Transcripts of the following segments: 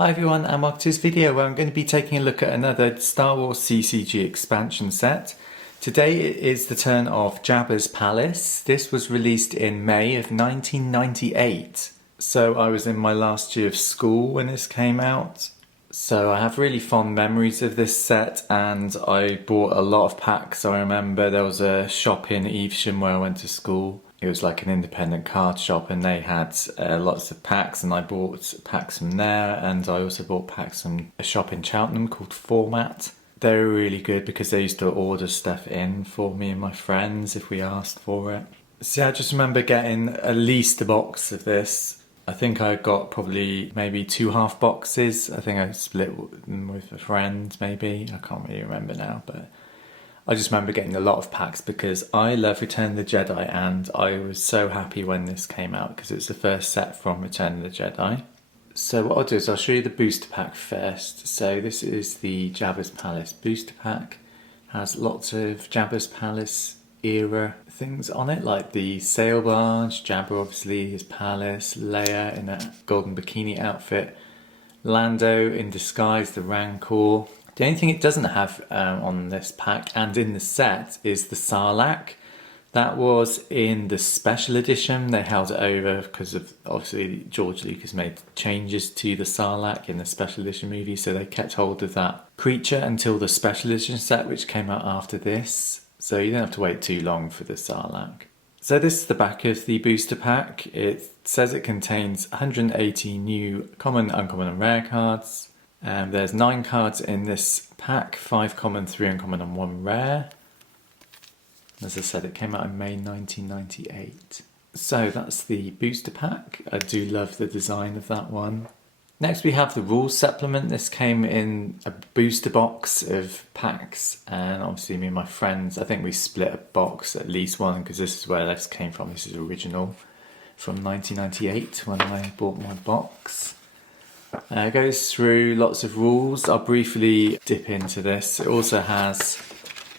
Hi everyone, and welcome to this video where I'm going to be taking a look at another Star Wars CCG expansion set. Today it is the turn of Jabba's Palace. This was released in May of 1998. So I was in my last year of school when this came out. So I have really fond memories of this set, and I bought a lot of packs. I remember there was a shop in Evesham where I went to school. It was like an independent card shop, and they had lots of packs, and I bought packs from there, and I also bought packs from a shop in Cheltenham called Format. They were really good because they used to order stuff in for me and my friends if we asked for it. So I just remember getting at least a box of this. I think I got probably maybe 2 half boxes. I think I split them with a friend maybe. I can't really remember now, but I just remember getting a lot of packs because I love Return of the Jedi, and I was so happy when this came out because it's the first set from Return of the Jedi. So what I'll do is I'll show you the booster pack first. So this is the Jabba's Palace booster pack. Has lots of Jabba's Palace era things on it, like the sail barge, Jabba obviously, his palace, Leia in a golden bikini outfit, Lando in disguise, the Rancor. The only thing it doesn't have on this pack and in the set is the Sarlacc. That was in the special edition. They held it over because of, obviously, George Lucas made changes to the Sarlacc in the special edition movie, so they kept hold of that creature until the special edition set, which came out after this. So you don't have to wait too long for the Sarlacc. So this is the back of the booster pack. It says it contains 180 new common, uncommon and rare cards. There's 9 cards in this pack, 5 common, 3 uncommon and 1 rare. As I said, it came out in May 1998. So that's the booster pack. I do love the design of that one. Next we have the rules supplement. This came in a booster box of packs, and obviously me and my friends, I think we split a box, at least one, because this is where this came from. This is original from 1998 when I bought my box. It goes through lots of rules. I'll briefly dip into this. It also has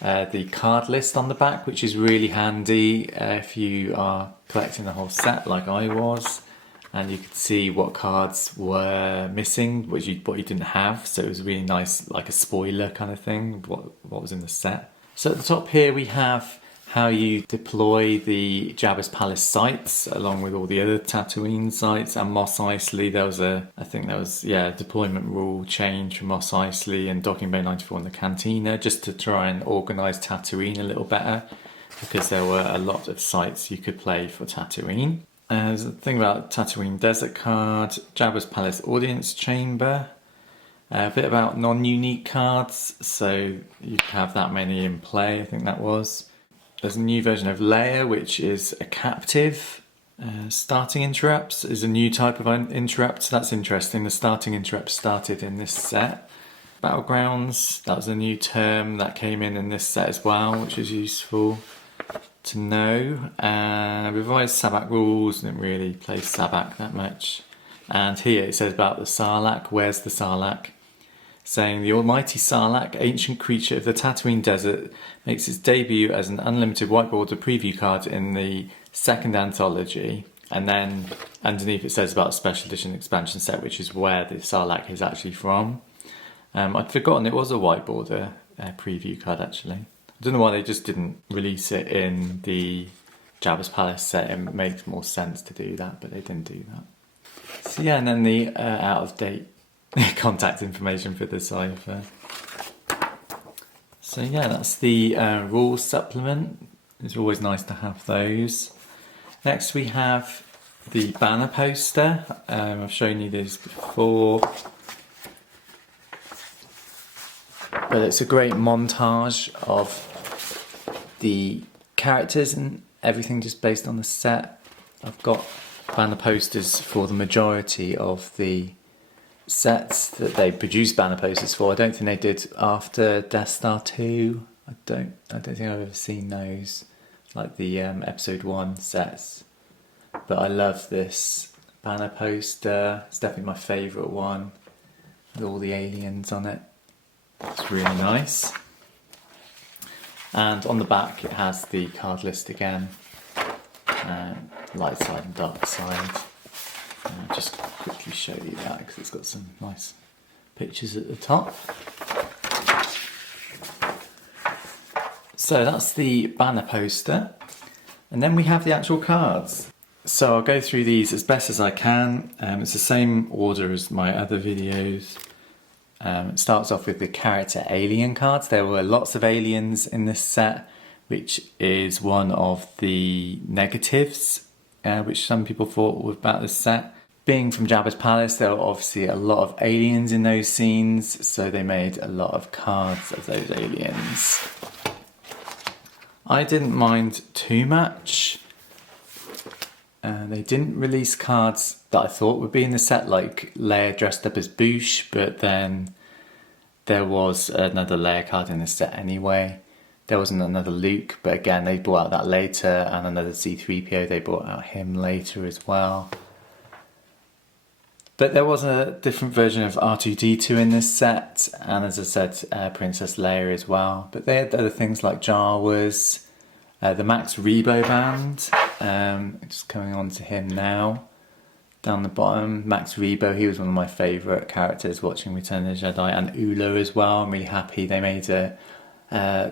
the card list on the back, which is really handy if you are collecting the whole set like I was, and you could see what cards were missing, what you didn't have. So it was really nice, like a spoiler kind of thing, what was in the set. So at the top here we have how you deploy the Jabba's Palace sites along with all the other Tatooine sites, and Mos Eisley. There was a deployment rule change for Mos Eisley and Docking Bay 94 and the Cantina, just to try and organise Tatooine a little better, because there were a lot of sites you could play for Tatooine. There's a thing about Tatooine Desert card, Jabba's Palace Audience Chamber, a bit about non-unique cards, so you could have that many in play, I think that was. There's a new version of Leia, which is a captive. Starting interrupts is a new type of interrupt, so that's interesting. The starting interrupt started in this set. Battlegrounds, that was a new term that came in this set as well, which is useful to know. Revised Sabacc rules, didn't really play Sabacc that much. And here it says about the Sarlacc. Where's the Sarlacc? Saying the almighty Sarlacc, ancient creature of the Tatooine Desert, makes its debut as an unlimited white border preview card in the second anthology. And then underneath it says about special edition expansion set, which is where the Sarlacc is actually from. I'd forgotten it was a white border preview card actually. I don't know why they just didn't release it in the Jabba's Palace set. It makes more sense to do that, but they didn't do that. So yeah, and then the out of date contact information for the Decipher. So yeah, that's the rules supplement. It's always nice to have those. Next we have the banner poster. I've shown you this before, but it's a great montage of the characters and everything just based on the set. I've got banner posters for the majority of the sets that they produced banner posters for. I don't think they did after Death Star 2. I don't think I've ever seen those, like the episode 1 sets. But I love this banner poster. It's definitely my favourite one, with all the aliens on it. It's really nice. And on the back it has the card list again, light side and dark side. Just quickly show you that because it's got some nice pictures at the top. So that's the banner poster, and then we have the actual cards. So I'll go through these as best as I can. It's the same order as my other videos. It starts off with the character alien cards. There were lots of aliens in this set, which is one of the negatives, which some people thought were about this set. Being from Jabba's palace, there were obviously a lot of aliens in those scenes, so they made a lot of cards of those aliens. I didn't mind too much. They didn't release cards that I thought would be in the set, like Leia dressed up as Boosh, but then there was another Leia card in the set anyway. There wasn't another Luke, but again they brought out that later, and another C-3PO, they brought out him later as well. But there was a different version of R2-D2 in this set, and as I said, Princess Leia as well. But they had other things like Jabbas, the Max Rebo band, just coming on to him now. Down the bottom, Max Rebo, he was one of my favourite characters watching Return of the Jedi, and Ula as well. I'm really happy they made a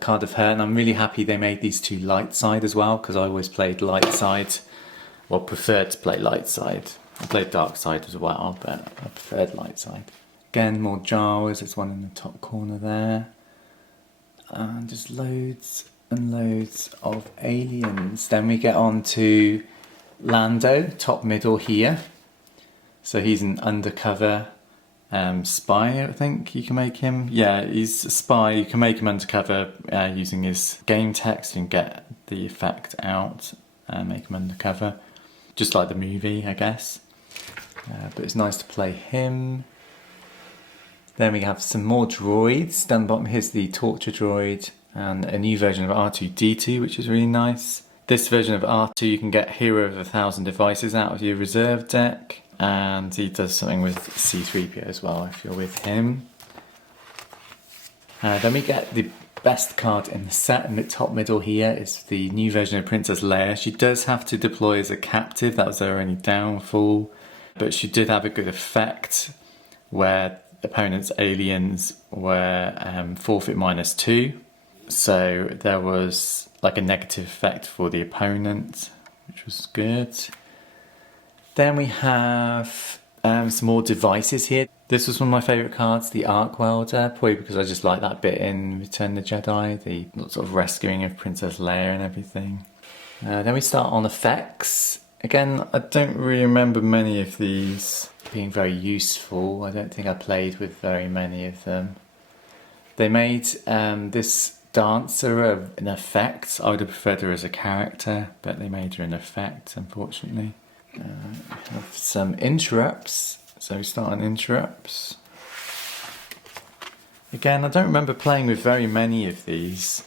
card of her, and I'm really happy they made these two light side as well, because I always played light side, well, preferred to play light side. I played dark side as well, but I preferred light side. Again, more Jawas, there's one in the top corner there. And just loads and loads of aliens. Then we get on to Lando, top middle here. So he's an undercover spy, I think you can make him. Yeah, he's a spy. You can make him undercover using his game text and get the effect out and make him undercover. Just like the movie, I guess. But it's nice to play him. Then we have some more droids. Down the bottom, here's the torture droid and a new version of R2-D2, which is really nice. This version of R2, you can get Hero of 1,000 Devices out of your reserve deck, and he does something with C-3PO as well if you're with him. Then we get the best card in the set in the top middle here. Is the new version of Princess Leia. She does have to deploy as a captive, that was her only downfall, but she did have a good effect where opponent's aliens were forfeit -2. So there was like a negative effect for the opponent, which was good. Then we have some more devices here. This was one of my favourite cards, the Arc Welder, probably because I just like that bit in Return of the Jedi, the sort of rescuing of Princess Leia and everything. Then we start on effects. Again, I don't really remember many of these being very useful. I don't think I played with very many of them. They made this dancer an effect. I would have preferred her as a character, but they made her an effect, unfortunately. We have some interrupts. So we start on interrupts. Again, I don't remember playing with very many of these.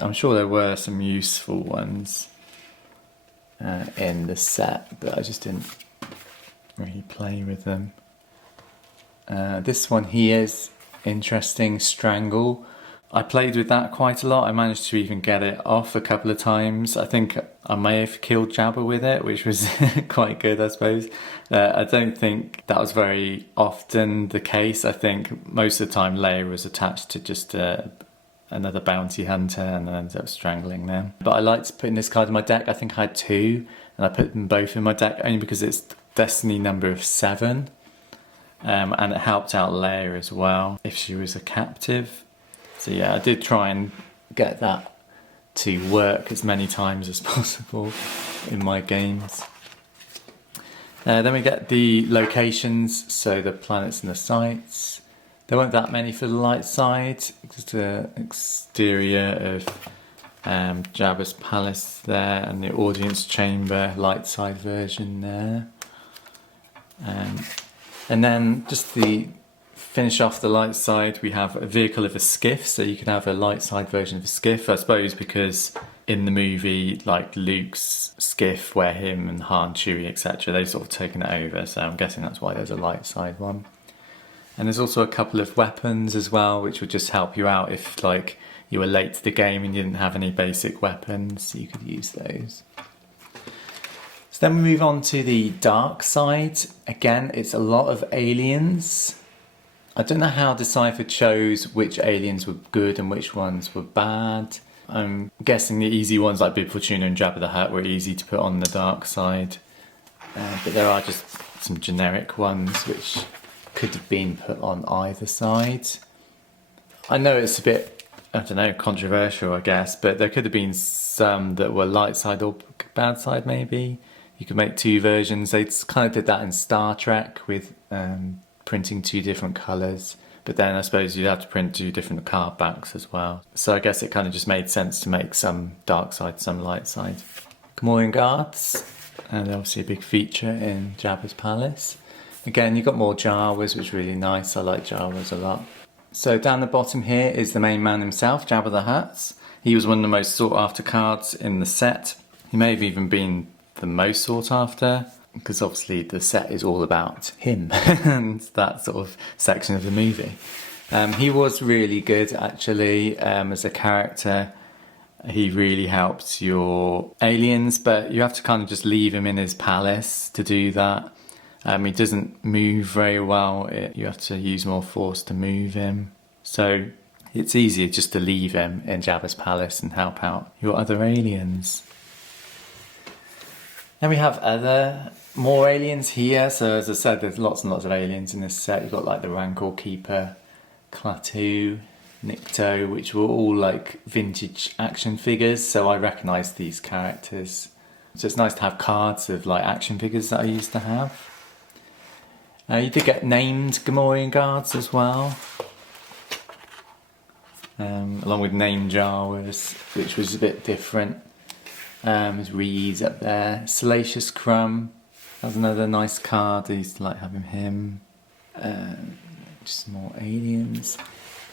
I'm sure there were some useful ones in the set, but I just didn't really play with them. This one here is interesting, Strangle. I played with that quite a lot. I managed to even get it off a couple of times. I think I may have killed Jabba with it, which was quite good, I suppose. I don't think that was very often the case. I think most of the time Leia was attached to just another bounty hunter and then ended up strangling them. But I liked putting this card in my deck. I think I had 2, and I put them both in my deck only because it's Destiny number of 7. And it helped out Leia as well if she was a captive. So yeah, I did try and get that to work as many times as possible in my games. Then we get the locations, so the planets and the sites. There weren't that many for the light side, just the exterior of Jabba's palace there and the audience chamber light side version there. And then just the finish off the light side, we have a vehicle of a skiff, so you can have a light side version of a skiff, I suppose, because in the movie, like Luke's skiff, where him and Han, Chewie, etc., they've sort of taken it over, so I'm guessing that's why there's a light side one. And there's also a couple of weapons as well, which would just help you out if, like, you were late to the game and you didn't have any basic weapons, you could use those. So then we move on to the dark side. Again, it's a lot of aliens. I don't know how Decipher chose which aliens were good and which ones were bad. I'm guessing the easy ones like Bib Fortuna and Jabba the Hutt were easy to put on the dark side. But there are just some generic ones which could have been put on either side. I know it's a bit, I don't know, controversial I guess, but there could have been some that were light side or bad side maybe. You could make two versions. They kind of did that in Star Trek with printing two different colours. But then I suppose you'd have to print two different card backs as well. So I guess it kind of just made sense to make some dark side, some light side. Gamorrean guards, and obviously a big feature in Jabba's palace. Again, you've got more Jawas, which is really nice. I like Jawas a lot. So down the bottom here is the main man himself, Jabba the Hutt. He was one of the most sought after cards in the set. He may have even been the most sought after, because obviously the set is all about him and that sort of section of the movie. He was really good actually as a character. He really helped your aliens, but you have to kind of just leave him in his palace to do that. He doesn't move very well. You have to use more force to move him. So it's easier just to leave him in Jabba's palace and help out your other aliens. Then we have more aliens here. So as I said, there's lots and lots of aliens in this set. You've got like the Rancor Keeper, Klaatu, Nikto, which were all like vintage action figures. So I recognise these characters. So it's nice to have cards of like action figures that I used to have. You did get named Gamorrean guards as well. Along with named Jawas, which was a bit different. There's Reed up there. Salacious Crumb. That was another nice card. I used to like having him. Just more aliens.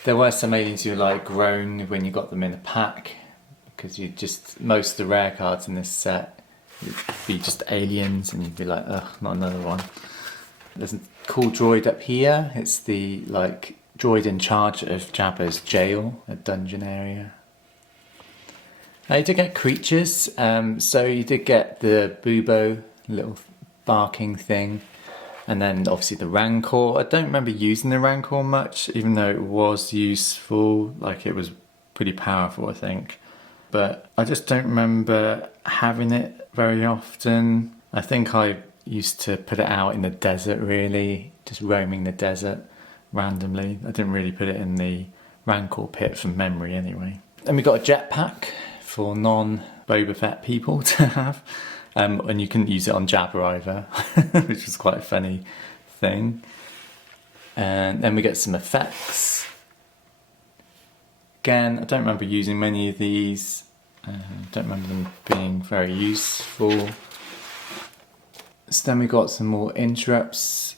There were some aliens who were like grown when you got them in a pack, because you just, most of the rare cards in this set would be just aliens and you'd be like, ugh, not another one. There's a cool droid up here. It's the like droid in charge of Jabba's jail, a dungeon area. Now you did get creatures, so you did get the Bubo, little barking thing, and then obviously the Rancor. I don't remember using the Rancor much, even though it was useful, like it was pretty powerful I think. But I just don't remember having it very often. I think I used to put it out in the desert really, just roaming the desert randomly. I didn't really put it in the Rancor pit from memory anyway. Then we got a jetpack for non-Boba Fett people to have. And you couldn't use it on Jabba either, which was quite a funny thing. And then we get some effects. Again, I don't remember using many of these. Don't remember them being very useful. So then we got some more interrupts.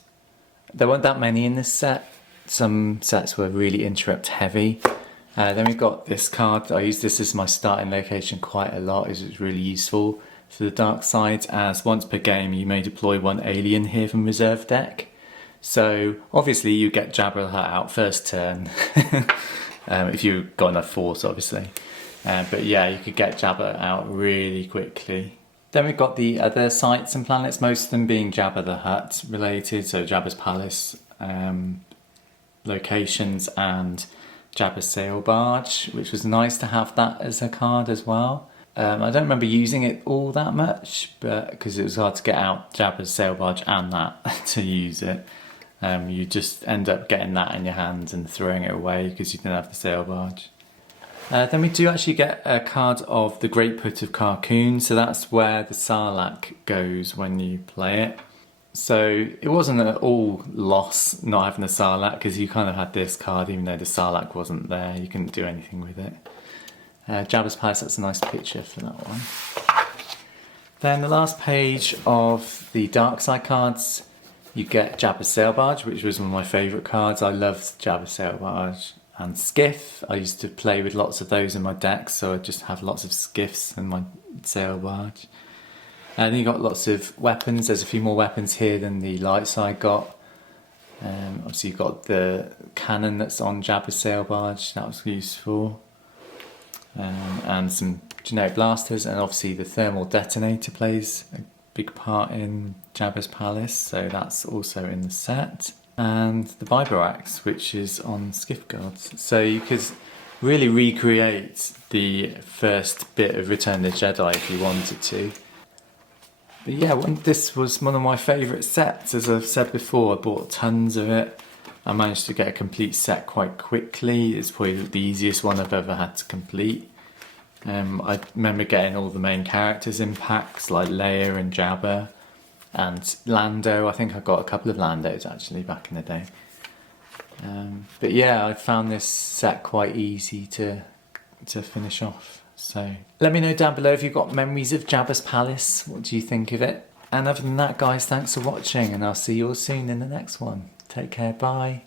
There weren't that many in this set. Some sets were really interrupt heavy. Then we've got this card. I use this as my starting location quite a lot. It's really useful for the dark side, as once per game you may deploy one alien here from reserve deck. So obviously you get Jabba the Hutt out first turn, if you've got enough force obviously. But yeah, you could get Jabba out really quickly. Then we've got the other sites and planets, most of them being Jabba the Hutt related, so Jabba's palace locations and Jabba's sail barge, which was nice to have that as a card as well. I don't remember using it all that much, but because it was hard to get out Jabba's sail barge and that to use it. You just end up getting that in your hands and throwing it away because you didn't have the sail barge. Then we do actually get a card of the Great Put of Carcoon, so that's where the Sarlacc goes when you play it. So it wasn't at all loss not having the Sarlacc, because you kind of had this card even though the Sarlacc wasn't there. You couldn't do anything with it. Jabba's Palace, that's a nice picture for that one. Then the last page of the dark side cards, you get Jabba's Sail Barge, which was one of my favourite cards. I loved Jabba's Sail Barge. And Skiff, I used to play with lots of those in my decks, so I just have lots of Skiffs in my Sail Barge. And then you got lots of weapons. There's a few more weapons here than the light side got. Obviously you've got the cannon that's on Jabba's Sail Barge, that was useful. And some generic blasters, and obviously the thermal detonator plays a big part in Jabba's palace, so that's also in the set. And the Bible Axe, which is on Skiff Guards. So you could really recreate the first bit of Return of the Jedi if you wanted to. But yeah, this was one of my favourite sets. As I've said before, I bought tons of it. I managed to get a complete set quite quickly. It's probably the easiest one I've ever had to complete. I remember getting all the main characters in packs like Leia and Jabba and Lando. I think I got a couple of Landos actually back in the day. But yeah, I found this set quite easy to finish off. So let me know down below if you've got memories of Jabba's Palace. What do you think of it? And other than that, guys, thanks for watching, and I'll see you all soon in the next one. Take care, bye.